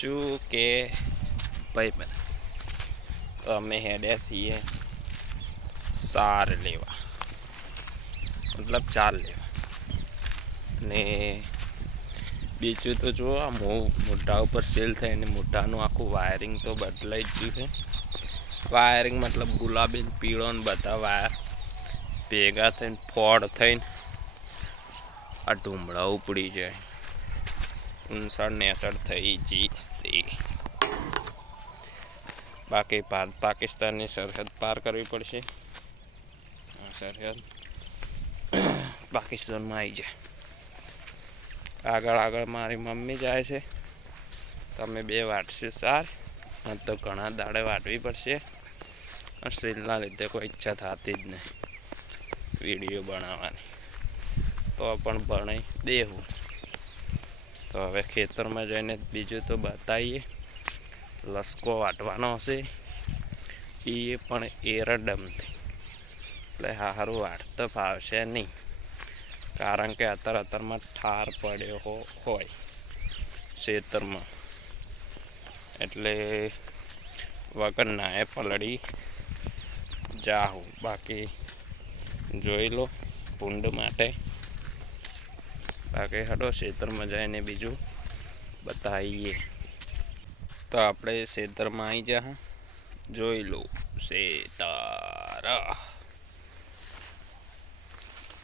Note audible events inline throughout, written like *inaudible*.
શું કે ભાઈ બન તો અમે હેડે છીએ સાર લેવા. મતલબ ચાર લેવા. અને બીજું તો જુઓ, આ મોઢા ઉપર સેલ થઈને મોઢાનું આખું વાયરિંગ તો બદલાઈ જ ગયું છે. વાયરિંગ મતલબ ગુલાબી પીળો ને બધા વાયર ભેગા થઈને, ફોડ થઈને, આ ઢૂમળા ઉપડી જાય. ઉનસળ નેસળ થઈ જશે બાકી ભારત પાકિસ્તાનની સરહદ પાર કરવી પડશે. સરહદ *coughs* પાકિસ્તાનમાં આવી જાય. આગળ આગળ મારી મમ્મી જાય છે. તમે બે વાટશો સાર હા તો ઘણા દાડે વાટવી પડશે. સીલના લીધે કોઈ ઈચ્છા થતી જ નહીં. વીડિયો બનાવવાની. તો પણ ભણાઈ દેવું. તો હવે ખેતરમાં જઈને બીજું તો બતાવીએ. લસકો વાટવાનો હશે. એ પણ એરડમથી એટલે સારું વાટતો ફાવશે નહીં. કારણ કે અતર અતરમાં ઠાર પડ્યો હોય ખેતરમાં. એટલે વગર નાએ પલળી જાહું. બાકી જોઈ લો પૂંડ માટે બાકી હડો ખેતરમાં જઈને બીજું બતાવીએ તો આપણે ખેતરમાં આવી જા જોઈ લો સેતારા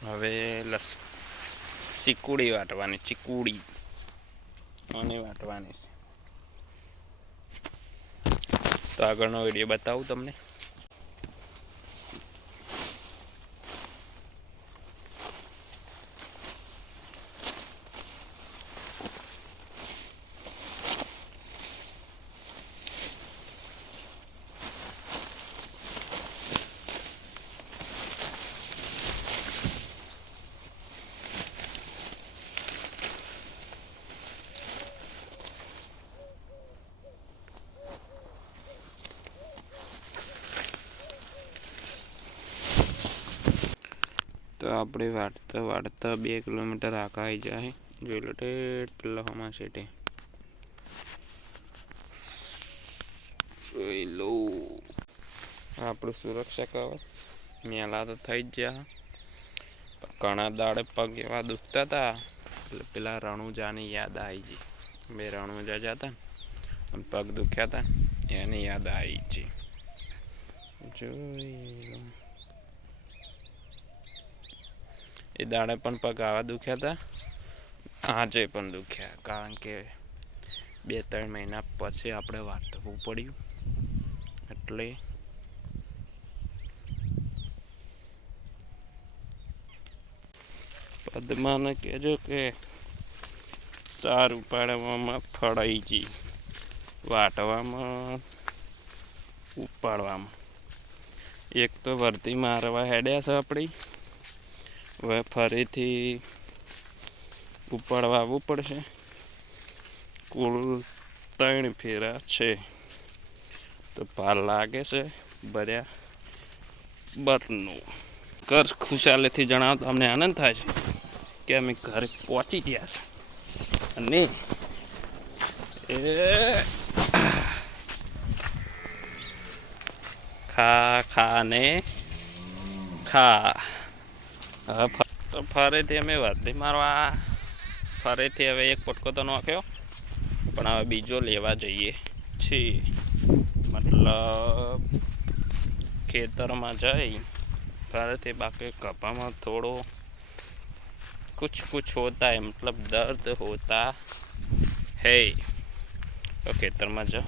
હવે લસ, ચીકુડી વાટવાની, ચીકુડી. અને વાટવાની છે. તો આગળનો વીડિયો બતાવું તમને. આપણે વાટતા વાટતા બે કિલોમીટર આગળ આવી જાય. જોઈ લો, ઠેઠ પેલા હમણાં સેટે જોઈ લો. આપણું સુરક્ષા કવચ મેલા તો થઈ જ ગયા. પણ ઘણા દાડે પગ એવા દુખતા હતા એટલે પેલા રણુજાની યાદ આવી ગઈ. બે રણુજા જતા ને, અને પગ દુખ્યા હતા ને એની યાદ આવી ગઈ. જોઈ લો એ દાડે પણ પગ આવા દુખ્યા હતા આજે પણ દુખ્યા, કારણ કે બે ત્રણ મહિના પછી આપણે વાટવું પડ્યું. એટલે પદ્માને કહેજો કે સારું પાડવામાં ફળાઈ ગઈ. વાટવામાં, ઉપાડવામાં. એક તો વર્તી મારવા હેડ્યા છે આપણી. હવે ફરીથી ઉપાડવા આવવું પડશે. કુલ ત્રણ ફેરા છે. તો પાર લાગે છે ભર્યા. બરનું ઘર ખુશાલીથી જણાવતો અમને આનંદ થાય છે કે અમે ઘરે પહોંચી ગયા છે. અને એ ખા ખા ને ખા. હા તો ફરીથી અમે વર્ધી મારવા. ફરીથી હવે એક પટકો તો નાખ્યો પણ હવે બીજો લેવા જઈએ છીએ. મતલબ, ખેતરમાં જઈ, ફરીથી બાકી કપામાં થોડો કુછ કુછ હોતા મતલબ દર્દ હોતા હે. તો ખેતરમાં જાઓ